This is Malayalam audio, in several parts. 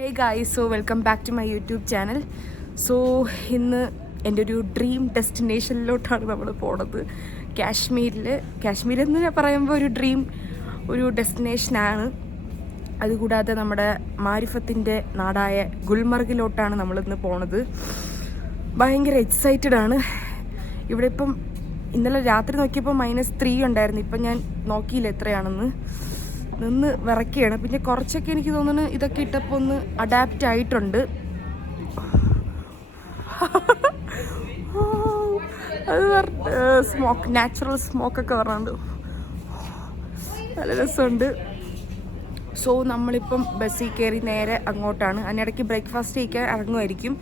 Hey guys, so welcome back to my YouTube channel. So ഇന്ന് എൻ്റെ ഒരു ഡ്രീം ഡെസ്റ്റിനേഷനിലോട്ടാണ് നമ്മൾ പോണത്. കാശ്മീർ എന്ന് പറയുമ്പോൾ ഒരു ഡ്രീം ഒരു ഡെസ്റ്റിനേഷനാണ്. അതുകൂടാതെ നമ്മുടെ മാരിഫത്തിൻ്റെ നാടായ ഗുൽമർഗിലോട്ടാണ് നമ്മളിന്ന് പോണത്. ഭയങ്കര എക്സൈറ്റഡ് ആണ്. ഇവിടെ ഇപ്പം ഇന്നലെ രാത്രി നോക്കിയപ്പോൾ -3 ഉണ്ടായിരുന്നു. ഇപ്പം ഞാൻ നോക്കിയില്ല എത്രയാണെന്ന്, നിന്ന് വിറയ്ക്കുകയാണ്. പിന്നെ കുറച്ചൊക്കെ എനിക്ക് തോന്നുന്നു ഇതൊക്കെ ഇട്ടപ്പോൾ ഒന്ന് അഡാപ്റ്റ് ആയിട്ടുണ്ട്. അത് സ്മോക്ക്, നാച്ചുറൽ സ്മോക്കൊക്കെ പറഞ്ഞുകൊണ്ട് നല്ല രസമുണ്ട്. സോ നമ്മളിപ്പം ബസ്സിൽ കയറി നേരെ അങ്ങോട്ടാണ്. അതിനിടയ്ക്ക് ബ്രേക്ക്ഫാസ്റ്റ് കഴിക്കാൻ ഇറങ്ങുമായിരിക്കും.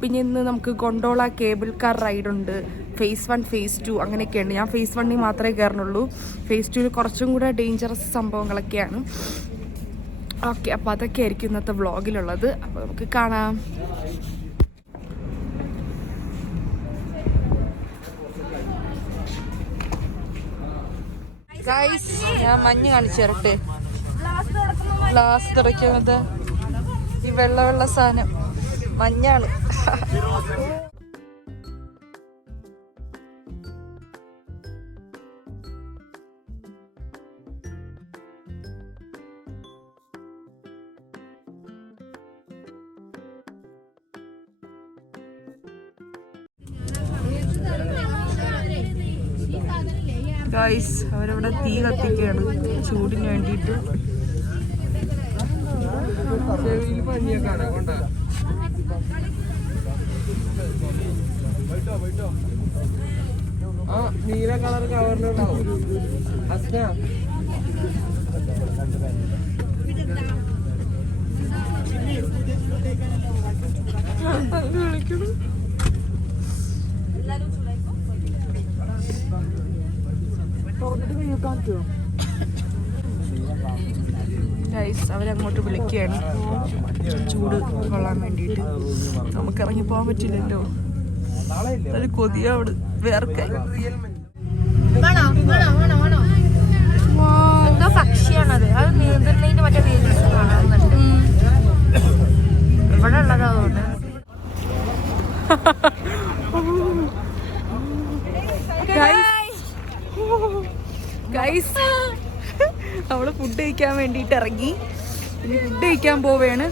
പിന്നെ ഇന്ന് നമുക്ക് ഗൊണ്ടോള കേബിൾ കാർ റൈഡുണ്ട്. phase 1 phase 2 അങ്ങനെയൊക്കെയുണ്ട്. ഞാൻ phase 1 മാത്രമേ കയറുന്നുള്ളൂ. phase 2 കുറച്ചും കൂടെ ഡേഞ്ചറസ് സംഭവങ്ങളൊക്കെയാണ്. ഓക്കെ, അപ്പോൾ അതൊക്കെ ആയിരിക്കും ഇന്നത്തെ വ്ളോഗിലുള്ളത്. അപ്പോൾ നമുക്ക് കാണാം. ഗൈസ്, ഞാൻ മഞ്ഞ് കാണിച്ചു തരട്ടെ. ഗ്ലാസ് തുറക്കുന്നത് ഈ വെള്ള സാധനം മഞ്ഞാണ്. ഗൈസ്, അവരവിടെ തീ കത്തിക്കുകയാണ് ചൂടിന് വേണ്ടിയിട്ട്. നീല കളർ കവറിലുണ്ടാവും. ഗൈസ്, അവരങ്ങോട്ട് വിളിക്കുകയാണ് ചൂട് കൊള്ളാൻ വേണ്ടിയിട്ട്. നമുക്ക് ഇറങ്ങി പോകാൻ പറ്റില്ലല്ലോ. ഒരു കൊതിയോട് വേർക്കാൻ. എന്തോ പക്ഷിയാണത്. അത് നീന്തുന്നതിന്റെ മറ്റേ വീഡിയോസ് കാണാറുണ്ട്. ഇവിടെ ഉള്ളത് അതുകൊണ്ട്. ഗൈസ്, അവള് ഫുഡ് കഴിക്കാൻ വേണ്ടിയിട്ട് ഇറങ്ങി. ഇനി ഫുഡ് കഴിക്കാൻ പോവുകയാണ്.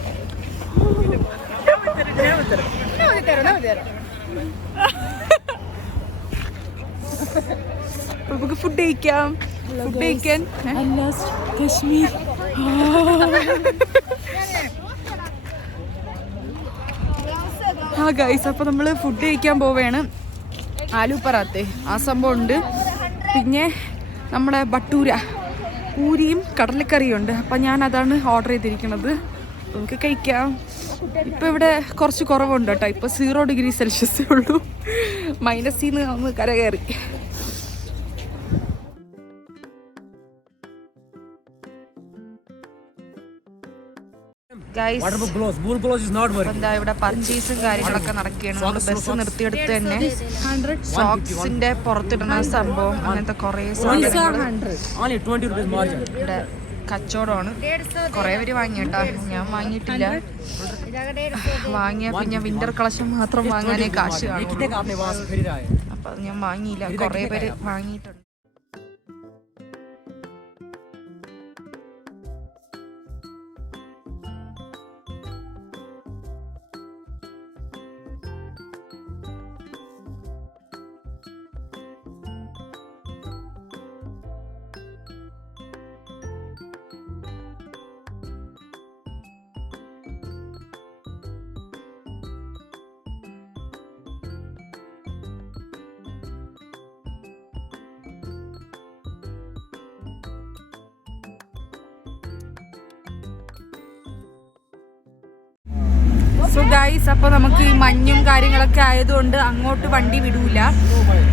നമുക്ക് ഫുഡ് കഴിക്കാൻ കാശ്മീർ. ഗൈസ്, അപ്പോൾ നമ്മൾ ഫുഡ് കഴിക്കാൻ പോവുകയാണ്. ആലു പറാത്തെ ആ സംഭവം ഉണ്ട്. പിന്നെ നമ്മുടെ ബട്ടൂര, പൂരിയും കടലക്കറിയും ഉണ്ട്. അപ്പം ഞാൻ അതാണ് ഓർഡർ ചെയ്തിരിക്കുന്നത്. നമുക്ക് കഴിക്കാം. ഇപ്പം ഇവിടെ കുറച്ച് കുറവുണ്ട് കേട്ടോ. ഇപ്പോൾ 0 ഡിഗ്രി സെൽഷ്യസേ ഉള്ളൂ. -ന്ന് ഒന്ന് കര കയറി. എന്താ ഇവിടെ പർച്ചേസും കാര്യങ്ങളൊക്കെ നടക്കുകയാണ്. നമ്മൾ ബസ് നിർത്തിയെടുത്ത് തന്നെ സോക്സിന്റെ പുറത്തിടുന്ന സംഭവം, അങ്ങനത്തെ കുറെ ഇവിടെ കച്ചവടമാണ്. കുറെ പേര് വാങ്ങിയിട്ടാ, ഞാൻ വാങ്ങിയിട്ടില്ല. വാങ്ങിയ പിന്നെ വിന്റർ കളക്ഷൻ മാത്രം വാങ്ങാനേ കാശ് കാണും. അപ്പൊ അത് ഞാൻ വാങ്ങിയില്ല. കുറെ പേര് വാങ്ങിയിട്ടുണ്ട്. സോ ഗൈസ്, അപ്പോൾ നമുക്ക് ഈ മഞ്ഞും കാര്യങ്ങളൊക്കെ ആയതുകൊണ്ട് അങ്ങോട്ട് വണ്ടി വിടൂല.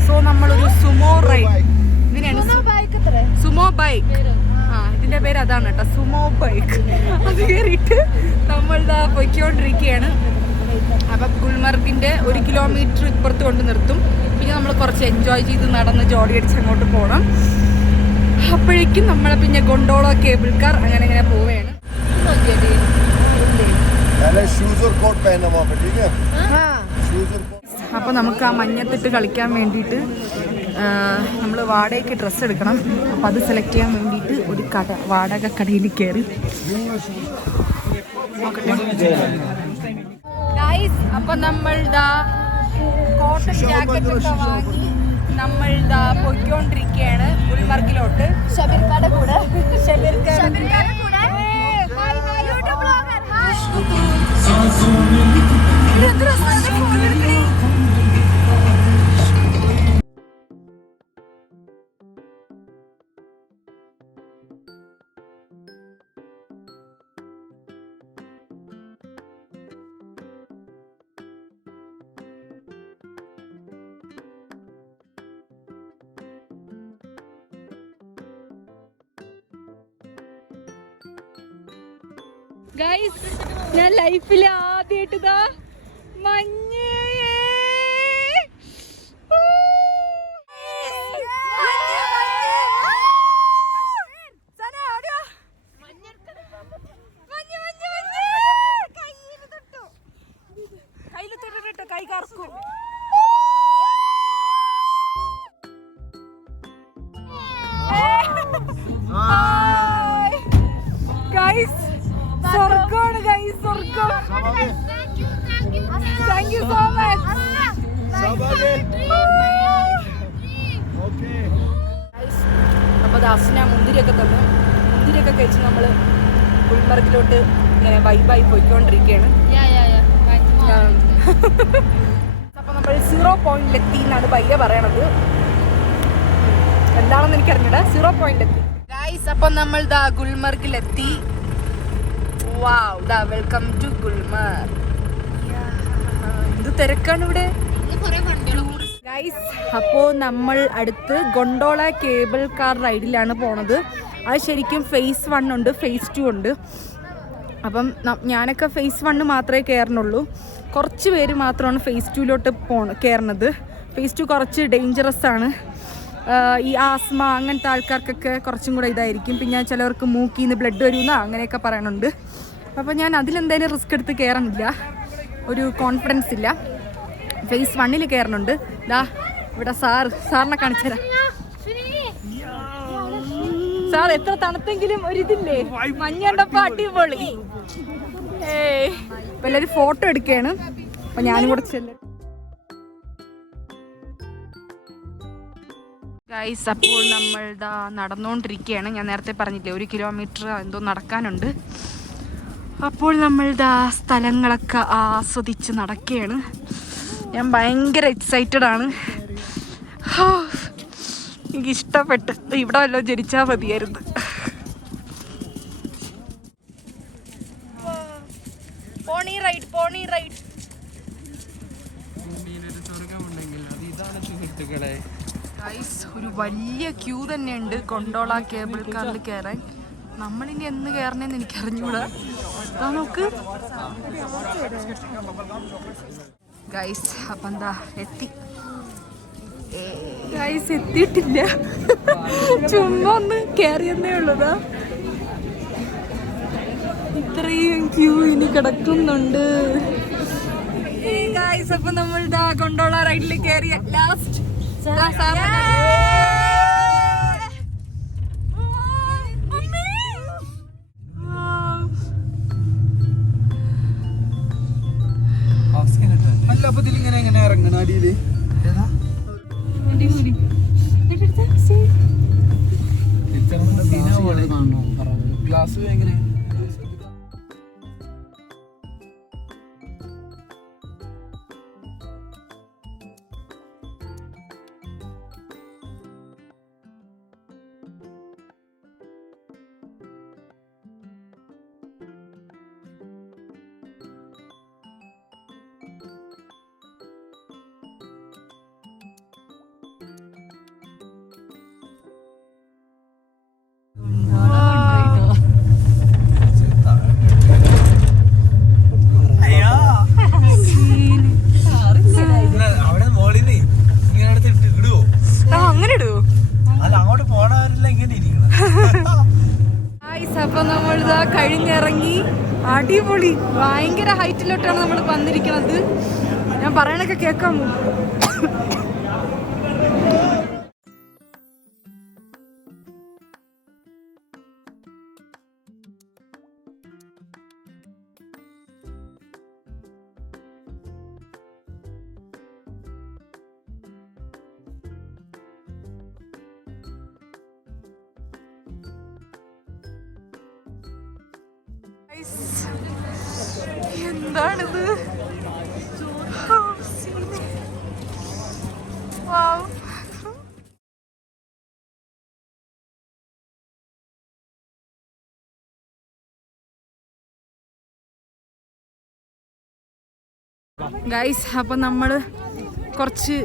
സോ നമ്മളൊരു സുമോ റൈഡ്, ഇതിനാണ് സുമോ ബൈക്ക്. ഇതിന്റെ പേര് അതാണ് കേട്ടോ, സുമോ ബൈക്ക്. അത് കയറിയിട്ട് നമ്മളിതാ പൊയ്ക്കൊണ്ടിരിക്കുകയാണ്. അപ്പം ഗുൽമർഗിന്റെ 1 കിലോമീറ്റർ ഇപ്പുറത്ത് കൊണ്ട് നിർത്തും. പിന്നെ നമ്മൾ കുറച്ച് എൻജോയ് ചെയ്ത് നടന്ന് ജോഡി അടിച്ച് അങ്ങോട്ട് പോകണം. അപ്പോഴേക്കും നമ്മൾ പിന്നെ ഗൊണ്ടോള കേബിൾ കാർ അങ്ങനെ പോവുകയാണ്. शूज और कोट पहनना वहाँ पे, ठीक है? शूज और कोट. അപ്പോൾ നമുക്ക് ആ മഞ്ഞത്തിട്ട് കളിക്കാൻ വേണ്ടിയിട്ട് നമ്മൾ വാടകയ്ക്ക് ഡ്രസ്സ് എടുക്കണം. അപ്പോൾ അത് സെലക്ട് ചെയ്യാൻ വേണ്ടിയിട്ട് ഒരു കട വാടക കടയിൽ കയറി ഗൈസ്. അപ്പോൾ നമ്മൾ ദാ കോട്ടൺ ജാക്കറ്റ് ഒക്കെ വാങ്ങി നമ്മൾ ദാ പോയിക്കൊണ്ടിരിക്കുകയാണ് ഗുൽമർഗിലോട്ട്. ഷബീർക്കാടെ കൂടെ ഗൈസ്, ഞാൻ ലൈഫിൽ ആദ്യമായിട്ട് ഇതാ മഞ്ഞ് കയ്യിൽ തൊട്ടിട്ട് കൈ കറക്കും. ഗൈസ്, സ്വർഗമാണ് ഗൈസ്, സ്വർഗം. Thank you so much. അപ്പോൾ ദാസിന മുന്തിരിയൊക്കെ തന്നു. മുന്തിരിയൊക്കെ കഴിച്ച് നമ്മൾ ഗുൽമർഗിലോട്ട് ഇങ്ങനെ വൈബായി പോയിക്കൊണ്ടിരിക്കുകയാണ്. അപ്പോൾ നമ്മൾ 0 പോയിന്റിലെത്തി എന്നാണ് പയ്യ പറയണത്. എന്താണെന്ന് എനിക്കറിഞ്ഞൂടാ. 0 പോയിന്റിലെത്തി ഗൈസ്. അപ്പം നമ്മൾ ദാ ഗുൽമർഗിലെത്തി. വാവ്, ദാ വെൽക്കം ടു ഗുൽമർഗ്. എന്ത് തിരക്കാണ് ഇവിടെ ഗൈസ്. അപ്പോൾ നമ്മൾ അടുത്ത് ഗൊണ്ടോള കേബിൾ കാർ റൈഡിലാണ് പോണത്. അത് ശരിക്കും ഫേസ് 1 ഉണ്ട്, ഫേസ് 2 ഉണ്ട്. അപ്പം ഞാനൊക്കെ ഫേസ് 1 മാത്രമേ കയറണുള്ളൂ. കുറച്ച് പേര് മാത്രമാണ് ഫേസ് 2ലോട്ട് കയറണത്. ഫേസ് 2 കുറച്ച് ഡേഞ്ചറസ് ആണ്. ഈ ആസ്മ അങ്ങനത്തെ ആൾക്കാർക്കൊക്കെ കുറച്ചും കൂടെ ഇതായിരിക്കും. പിന്നെ ചിലവർക്ക് മൂക്കിൽ നിന്ന് ബ്ലഡ് വരുന്ന അങ്ങനെയൊക്കെ പറയണുണ്ട്. അപ്പോൾ ഞാൻ അതിലെന്തായാലും റിസ്ക് എടുത്ത് കയറണില്ല, ഒരു കോൺഫിഡൻസ് ഇല്ല. ഫേസ് 1 കയറണുണ്ട്. ദാ ഇവിടെ സാറിനെ കാണിച്ചു തരാം. സാർ എത്ര തണുത്തെങ്കിലും ഒരിതില്ലേ, മഞ്ഞണ്ടപ്പോ അടിപൊളി. ഇപ്പം എല്ലാവരും ഫോട്ടോ എടുക്കുകയാണ്. അപ്പം ഞാനും കൂടെ ചെല്ലും ഗൈസ്. അപ്പോൾ നമ്മൾ ഇതാ നടന്നുകൊണ്ടിരിക്കുകയാണ്. ഞാൻ നേരത്തെ പറഞ്ഞില്ലേ 1 കിലോമീറ്റർ എന്തോ നടക്കാനുണ്ട്. അപ്പോൾ നമ്മൾ ഇതാ സ്ഥലങ്ങളൊക്കെ ആസ്വദിച്ച് നടക്കുകയാണ്. ഞാൻ ഭയങ്കര എക്സൈറ്റഡ് ആണ്. എനിക്കിഷ്ടപ്പെട്ട്. ഇവിടെ വല്ലതും ജനിച്ചാൽ മതിയായിരുന്നു. പോണി റൈഡ്, പോണി റൈഡ്. ഗൈസ്, ഒരു വലിയ ക്യൂ തന്നെയുണ്ട് ഗൊണ്ടോള കേബിൾ കാറിൽ കയറാൻ. നമ്മളിനി എന്ന് കയറണേന്ന് എനിക്ക് അറിഞ്ഞൂടാ. നോക്ക് ഗൈസ്. അപ്പം എന്താ എത്തി ഗൈസ്, എത്തിയിട്ടില്ല. ചുമ്മാ ഒന്ന് കയറിയെന്നേ ഉള്ളതാ. ഇത്രയും ക്യൂ ഇനി കിടക്കുന്നുണ്ട് ഗൈസ്. അപ്പം നമ്മൾ ഇതാ ഗൊണ്ടോള റൈഡിൽ കയറിയ ലാസ്റ്റ് അല്ല. അപ്പൊ ഇതിലിങ്ങനെ എങ്ങനെ ഇറങ്ങണം അടിയില്? ഗ്ലാസ് എങ്ങനെ? അടിപൊളി. ഭയങ്കര ഹൈറ്റിലോട്ടാണ് നമ്മൾ വന്നിരിക്കുന്നത്. ഞാൻ പറയണൊക്കെ കേൾക്കാമോ? എന്താണിത്? ഗൈസ്, അപ്പം നമ്മൾ കുറച്ച്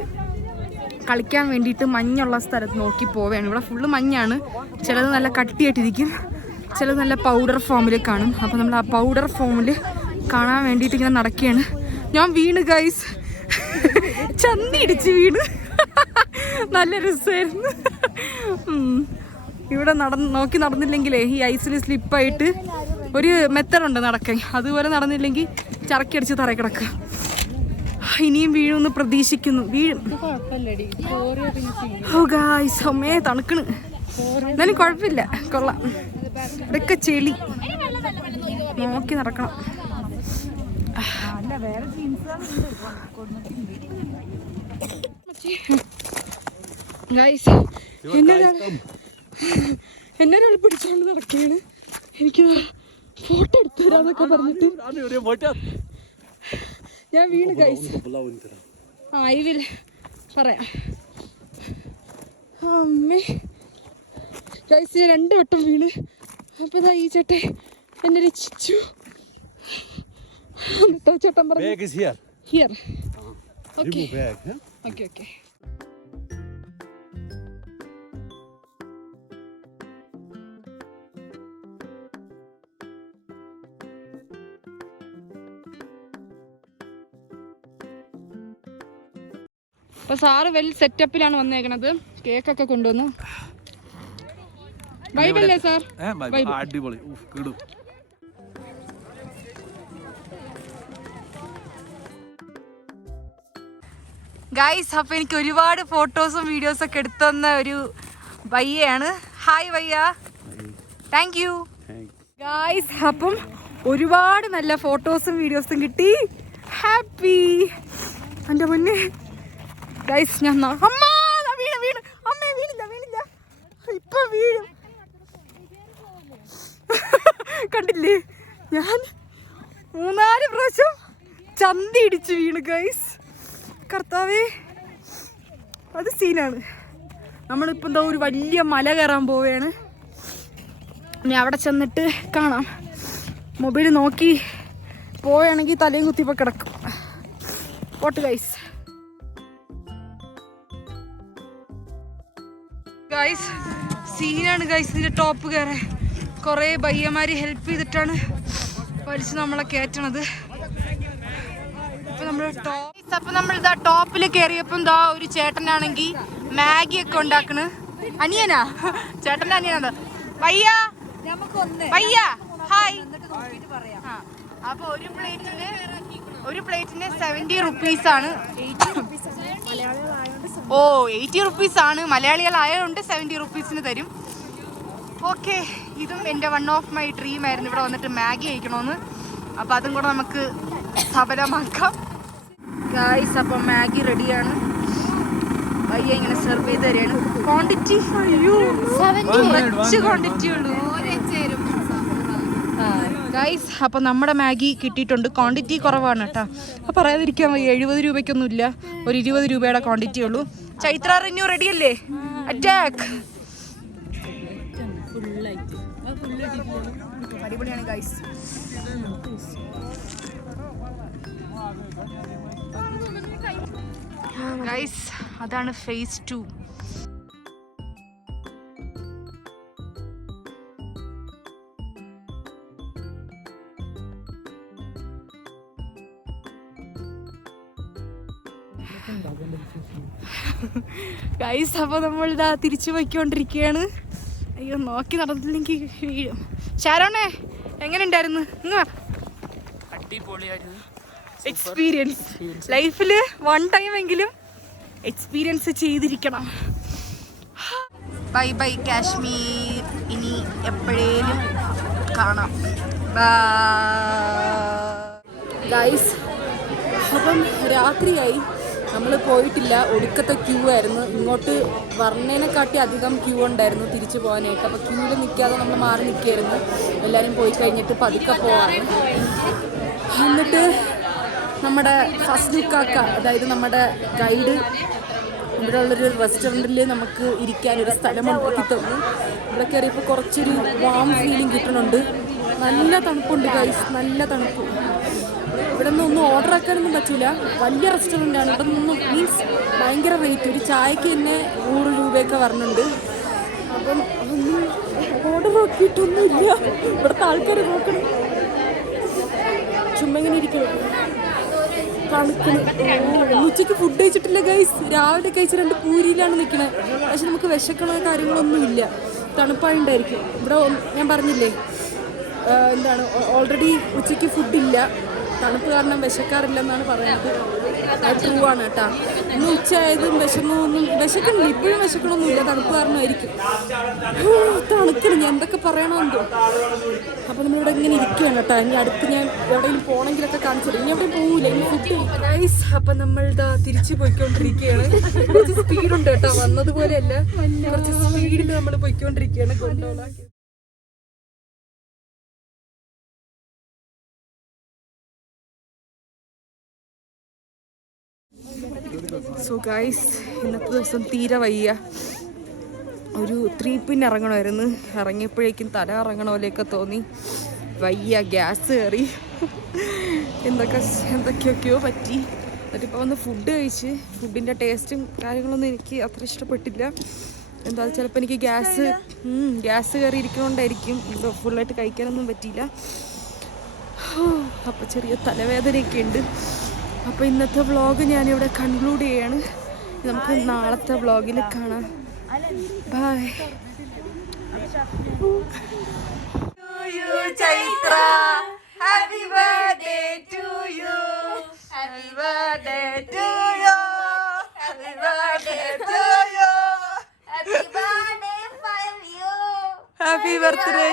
കളിക്കാൻ വേണ്ടിയിട്ട് മഞ്ഞുള്ള സ്ഥലത്ത് നോക്കി പോവുകയാണ്. ഇവിടെ ഫുള്ള് മഞ്ഞാണ്. ചിലത് നല്ല കട്ടിയായിട്ടിരിക്കും, ചിലത് നല്ല പൗഡർ ഫോമിൽ കാണും. അപ്പം നമ്മൾ ആ പൗഡർ ഫോമിൽ കാണാൻ വേണ്ടിയിട്ട് ഇങ്ങനെ നടക്കുകയാണ്. ഞാൻ വീണ് ഗൈസ്, ചന്തി ഇടിച്ച് വീണ്. നല്ല രസമായിരുന്നു. ഇവിടെ നോക്കി നടന്നില്ലെങ്കിലേ ഈ ഐസിൽ സ്ലിപ്പായിട്ട് ഒരു മെത്തഡുണ്ട് നടക്കാൻ. അതുപോലെ നടന്നില്ലെങ്കിൽ ചറക്കടിച്ച് തറ കിടക്കുക. ഇനിയും വീഴുമെന്ന് പ്രതീക്ഷിക്കുന്നു. വീഴും. ഓ ഗായ്സ്, അമ്മേ തണുക്കണ്. എന്നാലും കുഴപ്പമില്ല, കൊള്ളാം. ഇവിടെയൊക്കെ ചെളി, നോക്കി നടക്കണം. ഗായ്സ്, എന്നൊരാൾ പിടിച്ചോണ്ട് നടക്കുകയാണ്. എനിക്ക് ഫോട്ടോ എടുത്തു തരാന്നൊക്കെ പറഞ്ഞിട്ട് ഞാൻ വീണ് ഗൈസ്. ഐ വിൽ പറയാം. അമ്മേ ഗൈസ്, 2 വട്ടം വീണ്. അപ്പോൾ ഈ ചേട്ടൻ എന്നെ രക്ഷിച്ചു. ചേട്ടൻ പറഞ്ഞു ഹിയർ. Okay okay okay. അപ്പോൾ സാറ് വെൽ സെറ്റപ്പിലാണ് വന്നേക്കണത്. കേക്കൊക്കെ കൊണ്ടുവന്നു. വൈബല്ലേ സാർ? അടിപൊളി. ഗൈസ്, അപ്പോൾ എനിക്ക് ഒരുപാട് ഫോട്ടോസും വീഡിയോസൊക്കെ എടുത്തു തന്ന ഒരു വയ്യയാണ്. ഹായ് വയ്യ, താങ്ക് യു ഗൈസ്. അപ്പം ഒരുപാട് നല്ല ഫോട്ടോസും വീഡിയോസും കിട്ടി. ഹാപ്പി. എൻ്റെ മുന്നേ ഗൈസ്, ഞാൻ വീണ്. അമ്മേ വീണില്ല. ഇപ്പൊ വീഴും. കണ്ടില്ലേ, ഞാൻ 3-4 പ്രാവശ്യം ചന്തി ഇടിച്ച് വീണ് ഗൈസ്. കർത്താവേ, അത് സീനാണ്. നമ്മളിപ്പോൾ എന്താ ഒരു വലിയ മല കയറാൻ പോവുകയാണ്. ഇനി അവിടെ ചെന്നിട്ട് കാണാം. മൊബൈൽ നോക്കി പോവുകയാണെങ്കിൽ തലയും കുത്തിപ്പോൾ കിടക്കും. Pot guys. ഗൈസ്, സീനാണ് ഗൈസ്. ഇതിൻ്റെ ടോപ്പ് കയറാൻ കുറേ പയ്യന്മാർ ഹെൽപ്പ് ചെയ്തിട്ടാണ് വലിച്ച് നമ്മളെ കയറ്റണത്. അപ്പം നമ്മളിതാ ടോപ്പിൽ കയറിയപ്പം എന്താ ഒരു ചേട്ടനാണെങ്കിൽ മാഗി ഒക്കെ ഉണ്ടാക്കണ്. അനിയനാ, ചേട്ടൻ്റെ അനിയനാണ്. വയ്യ ഹായ്. അപ്പൊ ഒരു പ്ലേറ്റിന് 70 റുപ്പീസാണ്. 80 റുപ്പീസാണ്. മലയാളികളായതുകൊണ്ട് 70 റുപ്പീസിന് തരും. ഓക്കെ, ഇതും എൻ്റെ വൺ ഓഫ് മൈ ഡ്രീം ആയിരുന്നു, ഇവിടെ വന്നിട്ട് മാഗി കഴിക്കണമെന്ന്. അപ്പം അതും കൂടെ നമുക്ക് സഫലമാക്കാം ഗായ്സ്. അപ്പം മാഗി റെഡിയാണ്. പയ്യെ ഇങ്ങനെ സെർവ് ചെയ്ത് തരികയാണ്. ക്വാണ്ടിറ്റി കുറച്ച് ക്വാണ്ടിറ്റി ഉള്ളൂ ഗായ്സ്. അപ്പം നമ്മുടെ മാഗി കിട്ടിയിട്ടുണ്ട്. ക്വാണ്ടിറ്റി കുറവാണ് കേട്ടോ. അപ്പം പറയാതിരിക്കാൻ വയ്യ. 70 രൂപയ്ക്കൊന്നും ഇല്ല, ഒരു 20 രൂപയുടെ ക്വാണ്ടിറ്റി ഉള്ളൂ. ചൈത്ര റിന്യൂ റെഡി അല്ലേ? അറ്റാക്ക്. അടിപൊളിയാണ് ഗൈസ്. ഗൈസ്, അതാണ് ഫേസ് 2. ഗൈസ്, അപ്പോൾ നമ്മളിതാ തിരിച്ചു പോയിക്കൊണ്ടിരിക്കുകയാണ്. അയ്യോ, നോക്കി നടന്നില്ലെങ്കിൽ വീഴും. ഷാരോണേ, എങ്ങനെ ഉണ്ടായിരുന്നു? അടിപൊളിയായിരുന്നു. എക്സ്പീരിയൻസ് ലൈഫിൽ 1 ടൈം എങ്കിലും എക്സ്പീരിയൻസ് ചെയ്തിരിക്കണം. ബൈ ബൈ കാശ്മീർ, ഇനി എപ്പോഴേലും കാണാം. ഗൈസ്, അപ്പം രാത്രിയായി, നമ്മൾ പോയിട്ടില്ല. ഒടുക്കത്തെ ക്യൂ ആയിരുന്നു. ഇങ്ങോട്ട് വർണ്ണേനെക്കാട്ടി അധികം ക്യൂ ഉണ്ടായിരുന്നു തിരിച്ചു പോകാനായിട്ട്. അപ്പോൾ ക്യൂവിൽ നിൽക്കാതെ നമ്മൾ മാറി നിൽക്കുകയായിരുന്നു. എല്ലാവരും പോയി കഴിഞ്ഞിട്ട് പതുക്കെ പോവാണ്. എന്നിട്ട് നമ്മുടെ ഫസ്റ്റ് കാക്ക, അതായത് നമ്മുടെ ഗൈഡ്, ഇവിടെ ഉള്ളൊരു റെസ്റ്റോറൻറ്റിൽ നമുക്ക് ഇരിക്കാനൊരു സ്ഥലം ഉണ്ടാക്കി തന്നു. ഇവിടെ കയറിയപ്പോൾ കുറച്ചൊരു വാം ഫീലിംഗ് കിട്ടുന്നുണ്ട്. നല്ല തണുപ്പുണ്ട് ഗൈസ്, നല്ല തണുപ്പ്. ഇവിടെ നിന്നൊന്നും ഓർഡർ ആക്കാനൊന്നും പറ്റില്ല. വലിയ റെസ്റ്റോറൻ്റാണ്. ഇവിടെ നിന്നൊന്നും മീൻസ് ഭയങ്കര റേറ്റ്. ഒരു ചായക്ക് തന്നെ 100 രൂപയൊക്കെ വരുന്നുണ്ട്. അപ്പം ഒന്നും ഓർഡർ ആക്കിയിട്ടൊന്നുമില്ല. ഇവിടുത്തെ ആൾക്കാരെ നോക്കണം, ചുമ്മാ ഇങ്ങനെ ഇരിക്കണം, തണുക്കണം. ഉച്ചയ്ക്ക് ഫുഡ് കഴിച്ചിട്ടില്ല ഗൈസ്. രാവിലെ കഴിച്ച 2 പൂരിയിലാണ് നിൽക്കുന്നത്. പക്ഷെ നമുക്ക് വിശക്കണ കാര്യങ്ങളൊന്നുമില്ല, തണുപ്പായിട്ടായിരിക്കും. ഇവിടെ ഞാൻ പറഞ്ഞില്ലേ, എന്താണ്, ഓൾറെഡി ഉച്ചയ്ക്ക് ഫുഡില്ല, തണുപ്പ് കാരണം വിശക്കാറില്ലെന്നാണ് പറയുന്നത്. അത് ട്രൂ ആണ് കേട്ടോ. ഇന്ന് ഉച്ചയായതും വിശക്കണില്ല, ഇപ്പോഴും വിശക്കണമൊന്നുമില്ല, തണുപ്പ് കാരണമായിരിക്കും. തണുക്കണം, ഞാൻ എന്തൊക്കെ പറയണമെന്തോ. അപ്പോൾ നമ്മളിവിടെ ഇങ്ങനെ ഇരിക്കുകയാണ് കേട്ടോ. ഇനി അടുത്ത് ഞാൻ എവിടെയെങ്കിലും പോകണമെങ്കിലൊക്കെ കാണിച്ചില്ല. ഇനി എവിടെയും പോകില്ല, ഇനി ഫുഡ് ഗൈസ്. അപ്പം നമ്മളിതാ തിരിച്ചു പോയിക്കൊണ്ടിരിക്കുകയാണ്. കുറച്ച് സ്പീഡുണ്ട് കേട്ടോ, വന്നതുപോലെയല്ല, കുറച്ച് സ്പീഡിൽ നമ്മൾ പോയിക്കൊണ്ടിരിക്കുകയാണ്. കൊണ്ടോളാക്കി സോ ഗൈസ്, ഇന്നത്തെ ദിവസം തീരെ വയ്യ. ഒരു 3 പിൻ ഇറങ്ങണമായിരുന്നു. ഇറങ്ങിയപ്പോഴേക്കും തല ഇറങ്ങണ പോലെയൊക്കെ തോന്നി. വയ്യ, ഗ്യാസ് കയറി, എന്തൊക്കെയൊക്കെയോ പറ്റി. എന്നിട്ടിപ്പോൾ വന്ന് ഫുഡ് കഴിച്ച്, ഫുഡിൻ്റെ ടേസ്റ്റും കാര്യങ്ങളൊന്നും എനിക്ക് അത്ര ഇഷ്ടപ്പെട്ടില്ല. എന്താ ചിലപ്പോൾ എനിക്ക് ഗ്യാസ് കയറി ഇരിക്കണോണ്ടായിരിക്കും ഇപ്പോൾ ഫുള്ളായിട്ട് കഴിക്കാനൊന്നും പറ്റിയില്ല. അപ്പോൾ ചെറിയ തലവേദനയൊക്കെ ഉണ്ട്. അപ്പോൾ ഇന്നത്തെ വ്ളോഗ് ഞാനിവിടെ കൺക്ലൂഡ് ചെയ്യാണ്. നമുക്ക് നാളത്തെ വ്ളോഗിൽ കാണാം. Bye. Chaitra, happy birthday to you, happy birthday to you, happy birthday to you, happy birthday for you, happy birthday.